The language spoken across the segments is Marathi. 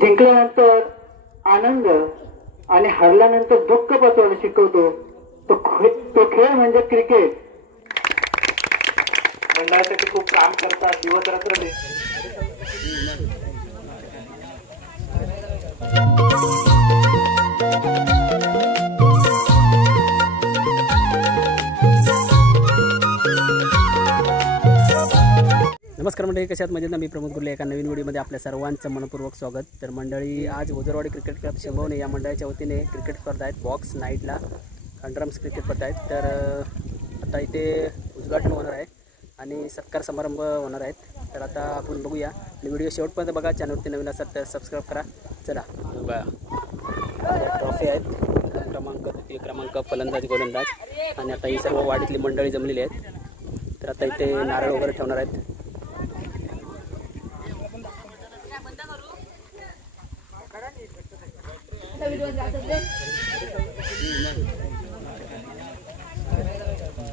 जिंकल्यानंतर आनंद आणि हरल्यानंतर दुःख पचवणं शिकवतो तो खेळ म्हणजे क्रिकेट. मंडळासाठी खूप काम करतात, दिवस रात्र नमस्कार मंडळी, कशात मजेत ना. मी प्रमोद गुर्ले एका नवीन व्हिडिओमध्ये आपल्या सर्वांचं मनपूर्वक स्वागत. तर मंडळी, आज ओझरवाडी क्रिकेट क्लब शिंगवणे या मंडळाच्या वतीने क्रिकेट स्पर्धा आहेत. बॉक्स नाईटला ड्रम्स क्रिकेट स्पर्धा आहेत. तर आता इथे उद्घाटन होणार आहे आणि सत्कार समारंभ होणार आहेत. तर आता आपण बघूया आणि व्हिडिओ शेवटपर्यंत बघा. चॅनलवरती नवीन असाल तर सबस्क्राईब करा. चला बघा, ट्रॉफी आहेत. क्रमांक, द्वितीय क्रमांक, फलंदाज, गोलंदाज आणि आता ही सर्व वाडीतली मंडळी जमलेली आहेत. तर आता इथे नारळ वगैरे ठेवणार आहेत.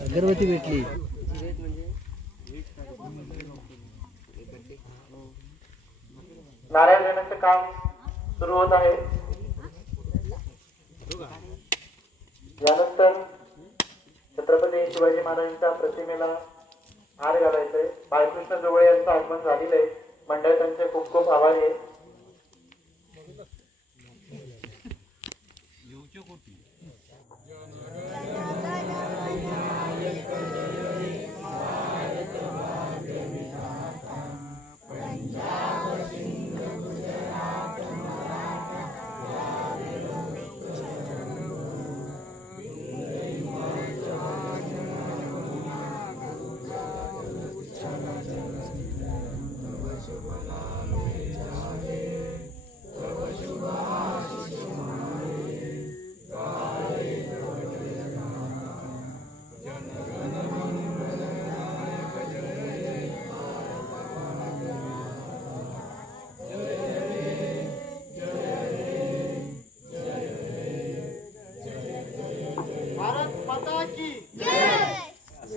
अगरबत्ती भेटली. नारळ देण्याचं काम सुरू होत आहे. यानंतर छत्रपती शिवाजी महाराजांच्या प्रतिमेला हार घालायचंय. बाळकृष्ण जोवळे यांचं आगमन झालेलं आहे. मंडळ त्यांचे खूप खूप आभारी आहे.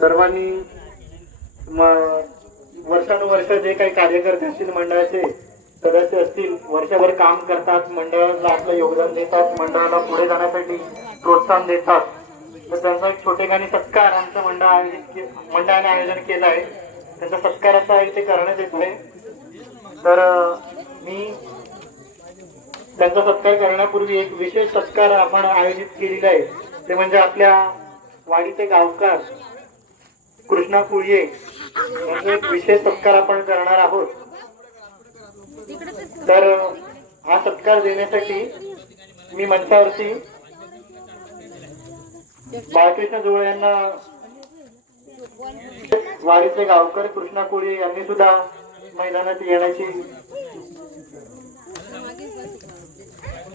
सर्वांनी वर्षानुवर्ष जे काही कार्यकर्ते असतील, मंडळाचे सदस्य असतील, वर्षभर काम करतात, मंडळाला आपलं योगदान देतात, मंडळाला पुढे जाण्यासाठी प्रोत्साहन देतात. तर त्यांचा एक छोटेखानी सत्कार आमचं मंडळाने आयोजन केलं आहे. त्यांचा सत्काराचा इथे करण्यात येतोय. तर मी त्यांचा सत्कार करण्यापूर्वी एक विशेष सत्कार आपण आयोजित केलेला आहे. ते म्हणजे आपल्या वाडीचे गावकार कृष्णा कुळये यांचा एक विशेष सत्कार आपण करणार आहोत. तर हा सत्कार देण्यासाठी मी मंचावरती बाळकृष्ण जोवळे यांना, वाडीचे गावकर कृष्णा कुळये यांनी सुद्धा मैदानात येण्याची,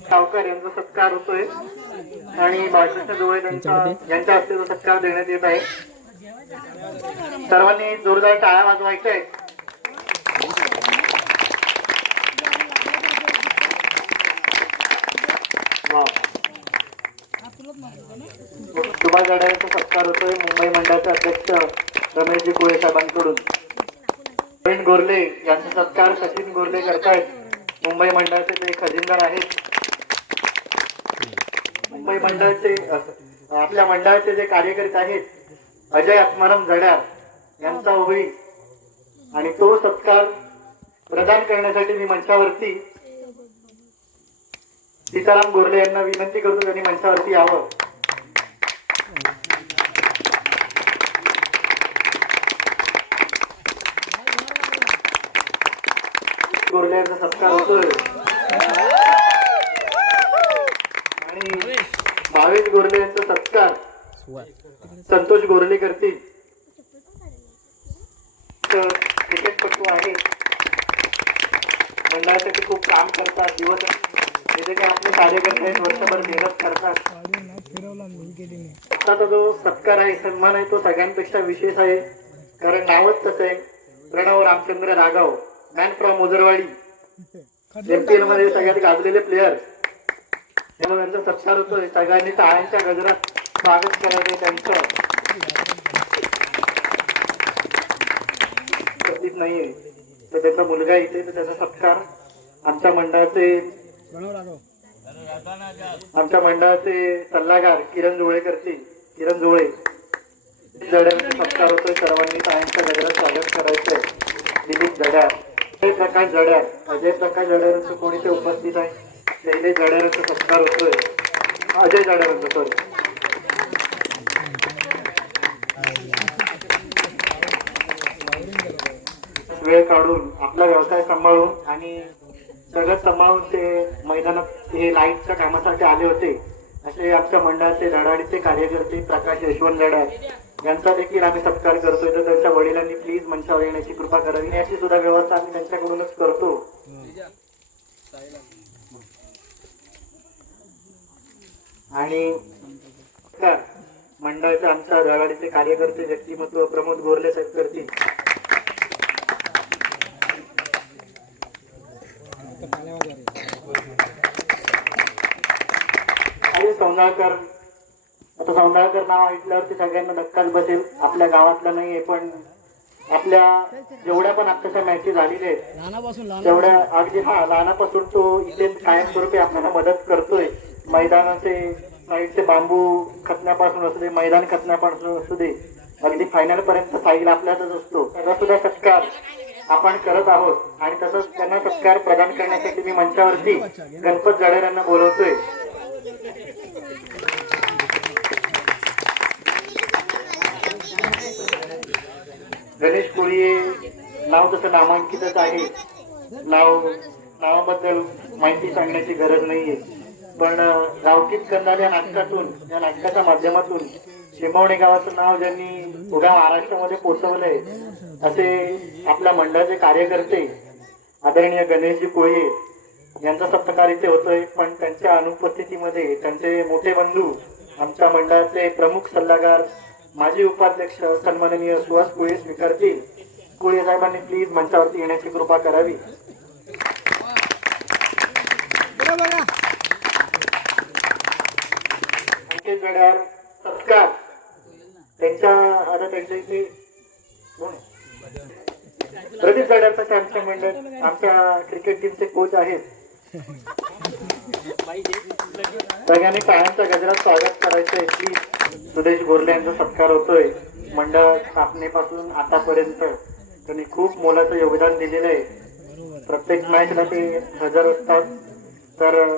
गावकर यांचा सत्कार होतोय आणि बाळकृष्ण जोवळे यांच्या हस्ते तो सत्कार देण्यात येत आहे. सर्वांनी जोरदार टाळ्या वाजवायच्या आहेत. सुभाष झाडांचा सत्कार होतोय मुंबई मंडळाचे अध्यक्ष रमेशजी कोळे साहेबांकडून. प्रवीण गोरले यांचा सत्कार सचिन गोरले करतायत. मुंबई मंडळाचे ते खजिनदार आहेत. मुंबई मंडळाचे आपल्या मंडळाचे जे कार्यकर्ते आहेत अजय आत्माराम जड्यार यांचा होई आणि तो सत्कार प्रदान करण्यासाठी मी मंचावरती सीताराम गोरले यांना विनंती करतो, त्यांनी मंचावरती यावं. गोरले यांचा सत्कार होतोय आणि भावेश गोरले यांचा सत्कार संतोष गोरले करतील. क्रिकेटपटू आहेत, मंडळासाठी खूप काम करतात, दिवस जे काही आपले कार्यकर्ते आहेत वर्षभर मेहनत करतात. आताचा जो सत्कार आहे, सन्मान आहे, तो सगळ्यांपेक्षा विशेष आहे. कारण नावच तसं आहे, Pranav Ramchandra Raghav, man from Ojharwadi. MPL मध्ये सगळ्यात गाजलेले प्लेयर, त्यांचा सत्कार होतोय. सगळ्यांनी टाळ्यांच्या गजरात स्वागत करायचं त्यांचं. प्रतीक नाहीये तर त्याचा मुलगा इथे, तर त्याचा सत्कार आमच्या मंडळाचे सल्लागार किरण जोळे करतील. किरण जोळे जड्यांचा सत्कार होतोय. सर्वांनी सायंच्या गजरात स्वागत करायचंय. दिलीप जड्यार, अजय प्रकाश जड्यार, अजय प्रकाश जड्यारांचं कोणी ते उपस्थित आहे. शैलेश जड्यारांचा सत्कार होतोय. अजय जड्यारांचा सॉरी. वेळ काढून आपला व्यवसाय सांभाळून आणि सगळं सांभाळून ते मैदानात हे लाईटच्या कामासाठी आले होते असे आमच्या मंडळाचे धडाडीचे कार्यकर्ते प्रकाश यशवंत जड्यार यांचा देखील आम्ही सत्कार करतोय. तर त्यांच्या वडिलांनी प्लीज मंचावर येण्याची कृपा करावी. याची सुद्धा व्यवस्था आम्ही त्यांच्याकडूनच करतो. आणि मंडळाचे आमच्या धडाडीचे कार्यकर्ते व्यक्तिमत्व प्रमोद गोरले साहेब करतील. सौंदाळकर, आता सौंदाळकर नाव ऐकल्यावरती सगळ्यांना धक्काच बसेल. आपल्या गावातला नाहीये पण आपल्या जेवढ्या पण आत्ताच्या मॅचेस झालेल्या आहेत तेवढ्या अगदी लहानापासून तो इथे कायमस्वरूपी आपल्याला मदत करतोय. मैदानाचे साईडचे बांबू खतण्यापासून असू दे, मैदान खतण्यापासून असू दे, अगदी फायनल पर्यंत साईड आपल्यातच असतो. त्याचा सुद्धा सत्कार आपण करत आहोत. आणि तसंच त्यांना सत्कार प्रदान करण्यासाठी मी मंचावरती गणपत जडेर यांना बोलवतोय. गणेश कोळी नाव तसं नामांकितच आहे. नावाबद्दल माहिती सांगण्याची गरज नाहीये. पण गावकीत करणाऱ्या नाटकातून, या नाटकाच्या माध्यमातून शेमावणे गावाचं नाव ज्यांनी पुऱ्या महाराष्ट्रामध्ये पोहोचवलंय असे आपल्या मंडळाचे कार्यकर्ते आदरणीय गणेशजी कोळी यांचा सत्कार इथे होतोय. पण त्यांच्या अनुपस्थितीमध्ये त्यांचे मोठे बंधू आमच्या मंडळाचे प्रमुख सल्लागार माजी उपाध्यक्ष सन्माननीय सुहास कोळी स्वीकारतील. कोळी साहेबांनी प्लीज मंचावरती येण्याची कृपा करावी. अंकित जड्यार सत्कार त्यांच्या इथे प्रदीप जड्यारचा आमच्या मंडळ आमच्या क्रिकेट टीमचे कोच आहेत. सगळ्यांनी टाळ्यांच्या गजरात स्वागत करायचंय. प्लीज सुदेश गोरले यांचा सत्कार होतोय. मंडळ स्थापनेपासून आतापर्यंत त्यांनी खूप मोलाचं योगदान दिलेलं आहे. प्रत्येक मॅचला ते हजर असतात. तर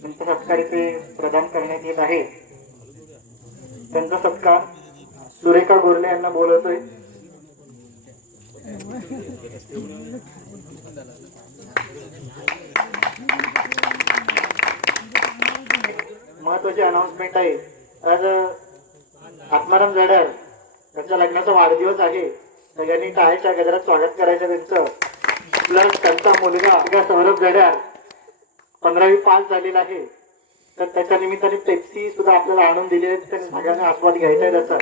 त्यांचा सत्कार इथे प्रदान करण्यात येत आहे. त्यांचा सत्कार सुरेखा गोरले यांना बोलवतोय. महत्वाची अनाउन्समेंट आहे. आज आत्माराम जड्यार त्यांच्या लग्नाचा वाढदिवस आहे. सगळ्यांनी टाळ्याच्या गजरात स्वागत करायचं त्यांचं. प्लस त्यांचा मुलगा सौरभ जड्यार 15वी पास झालेला आहे. तर त्याच्या निमित्ताने पेप्सी सुद्धा आपल्याला आणून दिली आहे. त्यांनी सगळ्यांना आस्वाद घ्यायचा आहे त्याचा.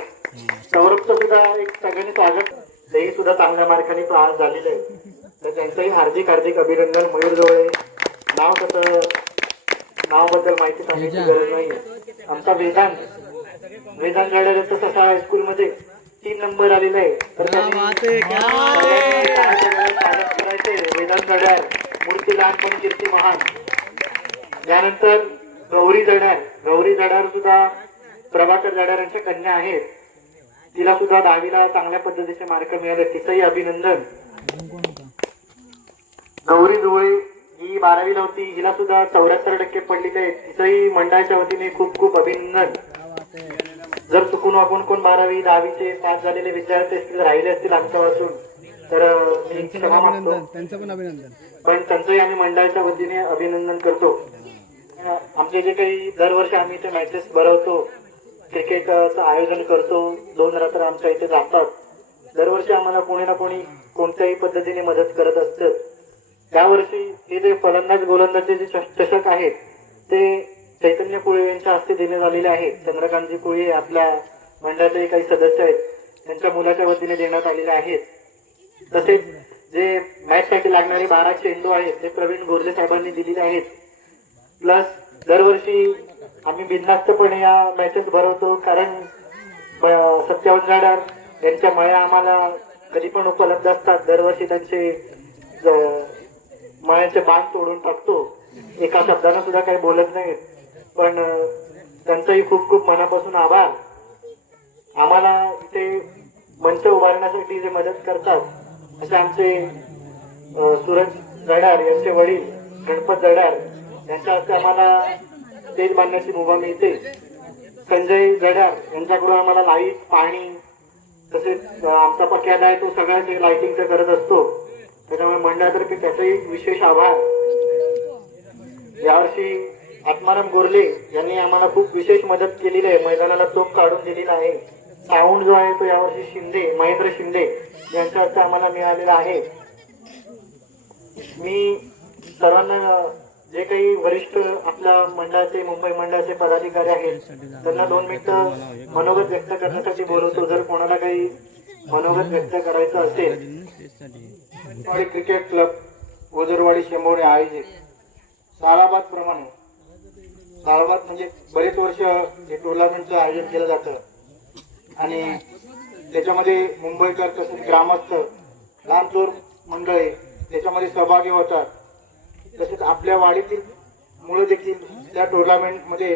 सौरभचं सुद्धा एक सगळ्यांनी स्वागत. तेही सुद्धा चांगल्या मार्काने पास झालेले आहे. तर त्यांचंही हार्दिक अभिनंदन. मयूर जोळे नाव कसं नावाबद्दल माहिती सांगण्याची गरज नाही. आमचा वेदांत जड्यार ससा हायस्कूलमध्ये 3 नंबर आलेला आहे. तर वेदांत जड्यार मूर्ती लहानपणी कीर्ती महान. त्यानंतर गौरी जड्यार सुद्धा प्रभाकर जड्यार यांच्या कन्या आहेत. तिला सुद्धा 10वीला चांगल्या पद्धतीचे मार्क मिळाले. तिचंही अभिनंदन. गौरी जोळे ही 12वीला होती. हिला सुद्धा 74% पडलेले आहेत. तिचंही मंडळाच्या वतीने खूप खूप अभिनंदन. जर चुकून वाकून कोण 12वी 10वीचे पास झालेले विद्यार्थी असतील, राहिले असतील आमच्या वाचून, तर मी क्षमा मागतो. त्यांचं पण अभिनंदन. पण त्यांचंही आम्ही मंडळाच्या वतीने अभिनंदन करतो. आमचे जे काही दरवर्षी आम्ही इथे मॅचेस भरवतो, क्रिकेटचं आयोजन करतो, 2 रात्र आमच्या इथे जातात. दरवर्षी आम्हाला कोणी ना कोणी कोणत्याही पद्धतीने मदत करत असतं. यावर्षी हे जे फलंदाज गोलंदाजचे जे चषक आहेत ते चैतन्य कोळी यांच्या हस्ते देण्यात आलेले आहेत. चंद्रकांतजी कोळी आपल्या मंडळाचे काही सदस्य आहेत, त्यांच्या मुलाच्या वतीने देण्यात आलेले आहेत. तसेच जे मॅच साठी लागणारे 12 चेंडू आहेत ते प्रवीण गोरले साहेबांनी दिलेले आहेत. प्लस दरवर्षी आम्ही बिनधास्तपणे या मॅचेस भरवतो, कारण सत्यवान जड्यार यांच्या मया आम्हाला कधी पण उपलब्ध असतात. दरवर्षी त्यांचे मळ्याचे बांध तोडून टाकतो. एका शब्दानं सुद्धा काही बोलत नाहीत. पण त्यांचाही खूप खूप मनापासून आभार. आम्हाला इथे मंच उभारण्यासाठी जे मदत करतात असे आमचे सूरज जडार यांचे वडील गणपत जडार यांच्या हस्ते आम्हाला स्टेज बांधण्याची मुभा मिळते. संजय जडार यांच्याकडून आम्हाला लाईट, पाणी, तसेच आमचा पक्यादा आहे तो सगळ्याच लाईटिंगचं करत असतो. त्याच्यामुळे मंडळातर्फे त्याचाही विशेष आभार. यावर्षी आत्माराम गोरले यांनी आम्हाला खूप विशेष मदत केलेली आहे. मैदानाला चोख काढून दिलेला आहे. साऊंड जो आहे तो यावर्षी शिंदे, महेंद्र शिंदे यांच्या हस्ते आम्हाला मिळालेला आहे. मी सर्वांना, जे काही वरिष्ठ आपल्या मंडळाचे, मुंबई मंडळाचे पदाधिकारी आहेत, त्यांना 2 मिनिटं मनोगत व्यक्त करण्यासाठी बोलवतो. जर कोणाला काही मनोगत व्यक्त करायचं असेल. क्रिकेट क्लब ओझरवाडी शेंबवणे आयोजित सालाबाद प्रमाणे, सालाबाद म्हणजे बरेच वर्ष हे टुर्नामेंटचं आयोजन केलं जातं आणि त्याच्यामध्ये मुंबईकर तसेच ग्रामस्थ, लहान थोर मंडळी त्याच्यामध्ये सहभागी होतात. तसेच आपल्या वाडीतील मुलं देखील त्या टुर्नामेंटमध्ये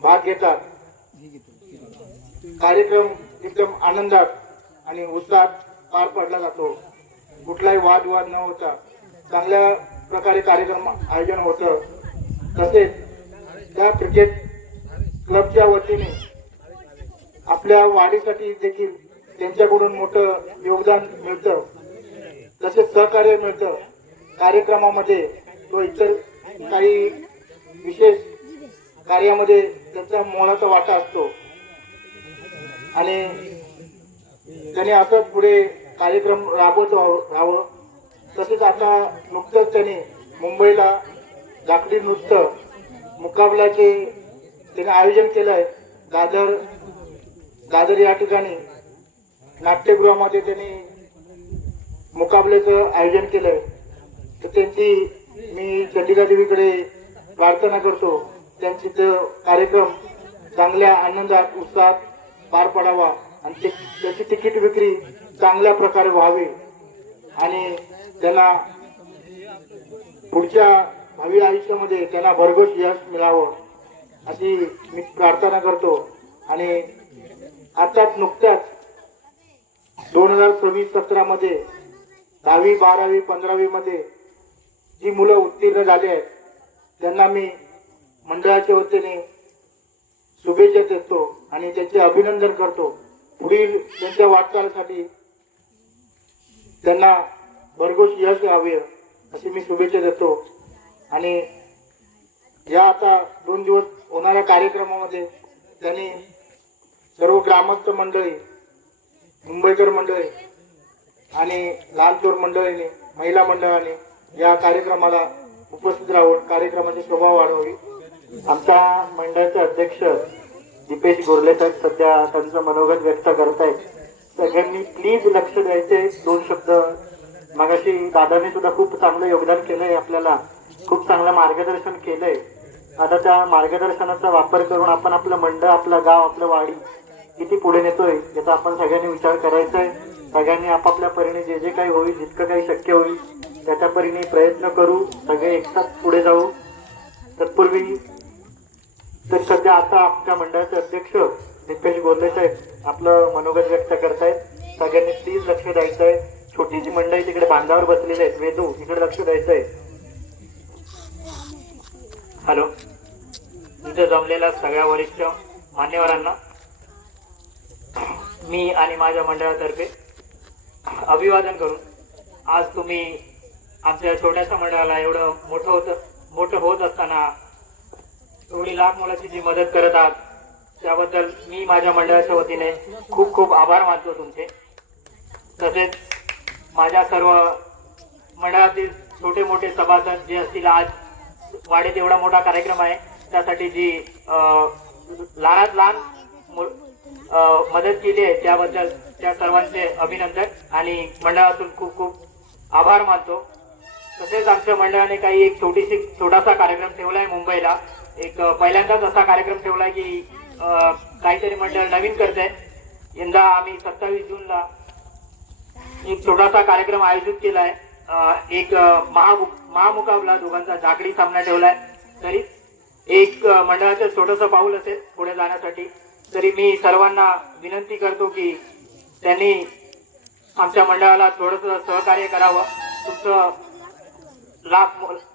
भाग घेतात. कार्यक्रम एकदम आनंदात आणि उत्साहात पार पडला जातो. कुठलाही वादविवाद न होता चांगल्या प्रकारे कार्यक्रम आयोजन होतं. तसेच त्या क्रिकेट क्लबच्या वतीने आपल्या वाढीसाठी देखील त्यांच्याकडून मोठं योगदान मिळतं. तसेच सहकार्य मिळतं कार्यक्रमामध्ये. तो इतर काही विशेष कार्यामध्ये त्यांचा मोलाचा वाटा असतो आणि त्यांनी असंच पुढे कार्यक्रम राबवत राहावं. तसेच आता नुकतंच त्यांनी मुंबईला लाकडी नृत्य मुकाबल्याचे त्याने आयोजन केलं आहे. दादर या ठिकाणी नाट्यगृहामध्ये त्यांनी मुकाबल्याचं आयोजन केलंय. तर त्यांची मी चंडिका देवीकडे प्रार्थना करतो त्यांची तो कार्यक्रम चांगल्या आनंदात, उत्साहात पार पडावा आणि त्याची तिकीट विक्री चांगल्या प्रकारे व्हावी आणि त्यांना पुढच्या भावी आयुष्यामध्ये त्यांना भरघोस यश मिळावं अशी मी प्रार्थना करतो. आणि आता नुकत्याच 2026-17 मध्ये 10वी, 12वी, 15वी मध्ये जी मुलं उत्तीर्ण झाली आहेत त्यांना मी मंडळाच्या वतीने शुभेच्छा देतो आणि त्यांचे अभिनंदन करतो. पुढील त्यांच्या वाटचालीसाठी त्यांना भरघोस यश यावे अशी मी शुभेच्छा देतो. आणि या आता 2 दिवस होणाऱ्या कार्यक्रमामध्ये त्यांनी सर्व ग्रामस्थ मंडळी, मुंबईकर मंडळी आणि लहान थोर मंडळीने, महिला मंडळाने या कार्यक्रमाला उपस्थित राहून कार्यक्रमाची शोभा वाढवावी. आमच्या मंडळाचे अध्यक्ष दीपेश गोरले साहेब सध्या त्यांचं मनोगत व्यक्त करतायत. सगळ्यांनी प्लीज लक्ष द्यायचे. 2 शब्द. मगाशी दादाने सुद्धा खूप चांगलं योगदान केलंय, आपल्याला खूप चांगलं मार्गदर्शन केलंय. आता त्या मार्गदर्शनाचा वापर करून आपण आपलं मंडळ, आपलं गाव, आपलं वाडी किती पुढे नेतोय याचा आपण सगळ्यांनी विचार करायचा आहे. सगळ्यांनी आपापल्या परीने जे जे काही होईल, जितकं काही शक्य होईल त्याच्या परीने प्रयत्न करू. सगळे एकसाथ पुढे जाऊ. तत्पूर्वी तर सध्या आता आमच्या मंडळाचे अध्यक्ष दीपेश गोरले साहेब आपलं मनोगत व्यक्त करतायत. सगळ्यांनी प्लीज लक्ष द्यायचं आहे. छोटीशी मंडळी तिकडे बांधावर बसलेले आहेत. वेदू, इकडे लक्ष द्यायचं आहे. हॅलो. इथे जमलेल्या सगळ्या वरिष्ठ मान्यवरांना मी आणि माझ्या मंडळातर्फे अभिवादन करून आज तुम्ही आमच्या छोट्याशा मंडळाला एवढं मोठं होत असताना एवढी लाख मोलाची जी मदत करत आहात त्याबद्दल मी माझ्या मंडळाच्या वतीने खूप खूप आभार मानतो तुमचे. तसेच माझ्या सर्व मंडळातील छोटे मोठे सभासद जे असतील, आज वाडीत एवढा मोठा कार्यक्रम आहे त्यासाठी जी लहानात लहान मदत केली आहे त्याबद्दल त्या सर्वांचे अभिनंदन आणि मंडळातून खूप खूप आभार मानतो. तसेच आमच्या मंडळाने काही एक छोटासा कार्यक्रम ठेवला आहे मुंबईला. एक पहिल्यांदाच असा कार्यक्रम ठेवलाय की काहीतरी मंडळ नवीन करत आहे. यंदा आम्ही 27 जूनला एक छोटासा कार्यक्रम आयोजित केला आहे एक महामुकाबला दोघांचा झाकडी सामना ठेवलाय. तरी एक मंडळाचं छोटंसं पाऊल असेल पुढे जाण्यासाठी. तरी मी सर्वांना विनंती करतो की त्यांनी आमच्या मंडळाला थोडंसं सहकार्य करावं,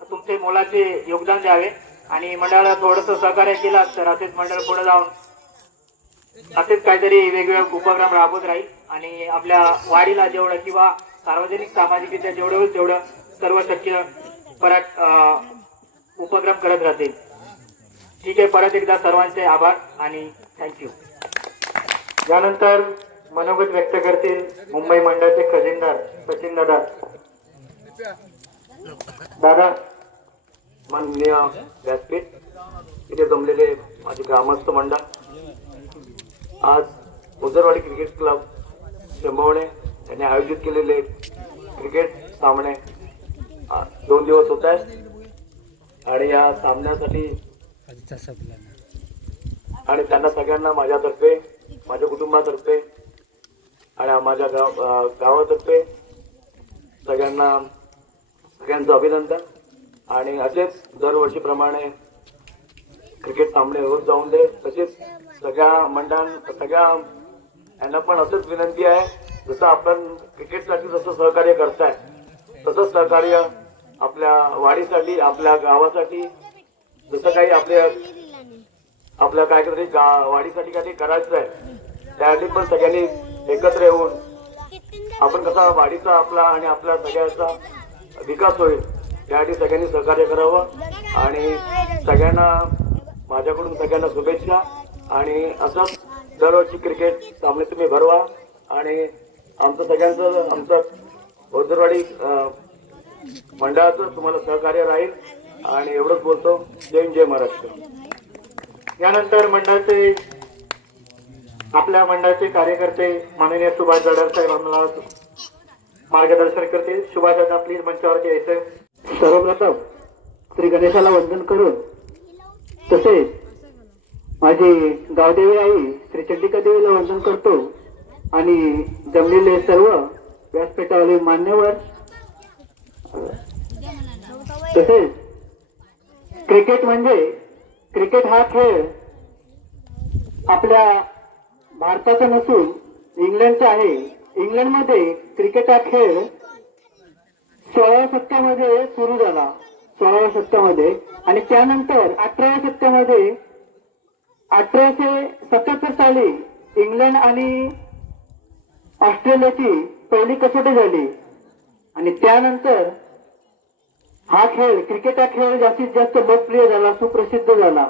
तुमचे मोलाचे योगदान द्यावे आणि मंडळाला थोडंसं सहकार्य केलं तर असेच मंडळ पुढे जाऊन असेच काहीतरी वेगवेगळे उपक्रम राबवत राहील आणि आपल्या वाडीला जेवढं किंवा सार्वजनिक सामाजिकरित्या जेवढं होईल तेवढं सर्व शक्य परत उपक्रम करत राहतील. ठीक आहे, परत एकदा सर्वांचे आभार आणि थँक्यू. यानंतर मनोगत व्यक्त करतील मुंबई मंडळाचे खजिनदार सचिन दादा. दादा. माननीय व्यासपीठ, इथे जमलेले माझे ग्रामस्थ मंडळ, आज ओझरवाडी क्रिकेट क्लब शेंबवणे यांनी आयोजित केलेले क्रिकेट सामने 2 दिवस होत आहेत आणि या सामन्यासाठी आणि त्यांना सगळ्यांना माझ्यातर्फे, माझ्या कुटुंबातर्फे आणि माझ्या गावातर्फे सगळ्यांचं अभिनंदन. आणि असेच दरवर्षीप्रमाणे क्रिकेट सामने होत जाऊन दे. तसेच सगळ्या यांना पण असंच विनंती आहे, जसं आपण क्रिकेटसाठी जसं सहकार्य करताय तसंच सहकार्य आपल्या वाडीसाठी, आपल्या गावासाठी, जसं काही आपल्या काहीतरी वाडीसाठी काही करायचं आहे त्यासाठी पण सगळ्यांनी एकत्र येऊन आपण कसा वाडीचा आपला आणि आपल्या सगळ्यांचा विकास होईल त्यासाठी सगळ्यांनी सहकार्य करावं आणि सगळ्यांना माझ्याकडून सगळ्यांना शुभेच्छा. आणि असंच दरवर्षी क्रिकेट सामने तुम्ही भरवा आणि आमचं ओझरवाडी मंडळाचं तुम्हाला सहकार्य राहील आणि एवढंच बोलतो. जय महाराष्ट्र. यानंतर आपल्या मंडळाचे कार्यकर्ते माननीय सुभाष जडार साहेब आम्हाला मार्गदर्शन करतील. सुभाष दादा प्लीज मंचावरती यायचं. सर्वप्रथम श्री गणेशाला वंदन करून तसेच माझी गावदेवी आई श्री चंडिका देवीला वंदन करतो आणि जमलेले सर्व व्यासपीठावरील मान्यवर तसेच क्रिकेट हा खेळ आपल्या भारताचा नसून इंग्लंडचा आहे. इंग्लंडमध्ये क्रिकेट हा खेळ 16व्या शतकामध्ये सुरू झाला, 16व्या शतकामध्ये, आणि त्यानंतर 18व्या शतकामध्ये 1877 साली इंग्लंड आणि ऑस्ट्रेलियाची पहिली कसोटी झाली आणि त्यानंतर हा खेळ, क्रिकेट हा खेळ जास्तीत जास्त लोकप्रिय झाला, सुप्रसिद्ध झाला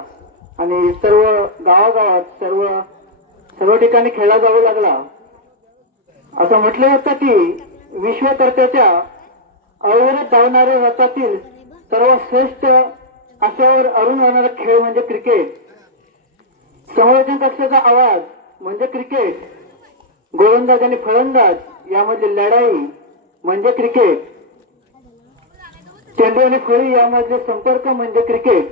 आणि सर्व गावागावात सर्व ठिकाणी खेळला जाऊ लागला. असं म्हटलं होतं की विश्वकर्त्याच्या अविरत धावणाऱ्या रथातील सर्वश्रेष्ठ अशावर अरुण होणारा खेळ म्हणजे क्रिकेट. संयोजन कक्षाचा आवाज म्हणजे क्रिकेट. गोलंदाज आणि फलंदाज यामधली लढाई म्हणजे क्रिकेट. चेंडू आणि फळी यामधले संपर्क म्हणजे क्रिकेट.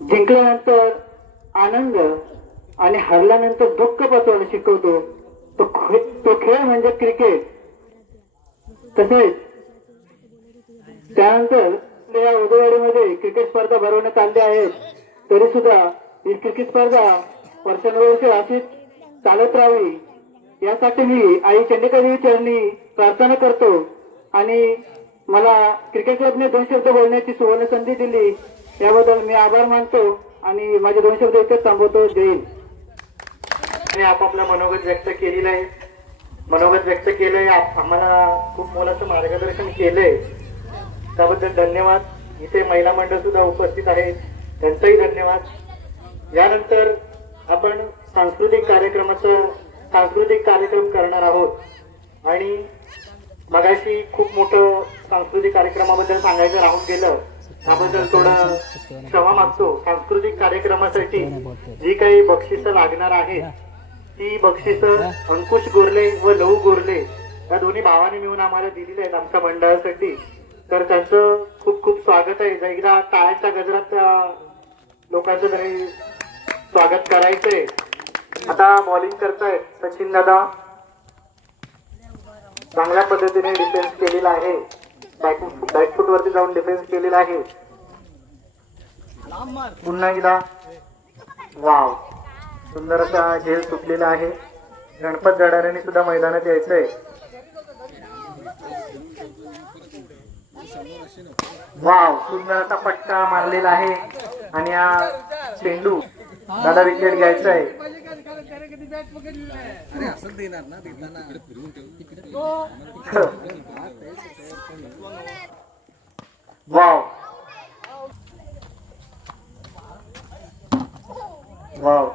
जिंकल्यानंतर आनंद आणि हरल्यानंतर दुःख पचवायला शिकवतो तो खेळ म्हणजे क्रिकेट. तसेच त्यानंतर या ओझरवाडीमध्ये क्रिकेट स्पर्धा भरवण्यात आल्या आहेत. तरी सुद्धा ही क्रिकेट स्पर्धा वर्षानुवर्ष अशीच चालत राहावी यासाठी मी आई चंडिका देवी चरणी प्रार्थना करतो आणि मला क्रिकेट क्लबने 2 शब्द बोलण्याची सुवर्ण संधी दिली याबद्दल मी आभार मानतो आणि माझे 2 शब्द इथे थांबवतो. जय हिंद. आपापलं मनोगत व्यक्त केलेलं आहे. मनोगत व्यक्त केलंय, आम्हाला खूप मोलाचं मार्गदर्शन केलंय, त्याबद्दल धन्यवाद. इथे महिला मंडळ सुद्धा उपस्थित आहे, त्यांचाही धन्यवाद. यानंतर आपण सांस्कृतिक कार्यक्रम करणार आहोत आणि मगाशी खूप मोठं सांस्कृतिक कार्यक्रमाबद्दल सांगायचं राहून गेलं, त्याबद्दल थोडं क्षमा मागतो. सांस्कृतिक कार्यक्रमासाठी जी काही बक्षिसं लागणार आहेत ती बक्षिसं अंकुश गोरले व लहू गोरले या दोन्ही भावांनी मिळून आम्हाला दिलेली आहेत आमच्या मंडळासाठी. तर त्यांचं खूप खूप स्वागत आहे. एकदा टाळ्यांच्या गजरात लोकांचं तरी स्वागत करायचंय. आता बॉलिंग करतायत सचिन दादा. चांगल्या पद्धतीने डिफेन्स केलेला आहे. बॅकफूट वरती जाऊन डिफेन्स केलेला आहे. पुन्हा एकदा वाव, सुंदर असा झेल सुटलेला आहे. गणपत जडाऱ्यांनी सुद्धा मैदानात यायचंय. वाव, सुंदर असा फटका मारलेला आहे आणि हा चेंडू दादा विकेट घ्यायचा आहे. वाव वाव,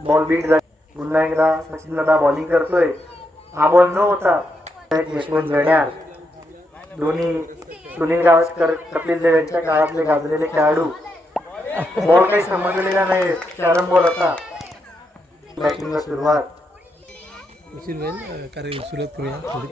बॉल बीट झाली. पुन्हा एकदा सचिन दादा बॉलिंग करतोय. हा बॉल न होता यशवंत जड्यार, दोन्ही सुनील गावस्कर, कपिल देव यांच्या काळातले गाजलेले खेळाडू. बॉल काही समजलेला नाही, कॅरम बॉल होता. बॅटिंगला सुरुवात.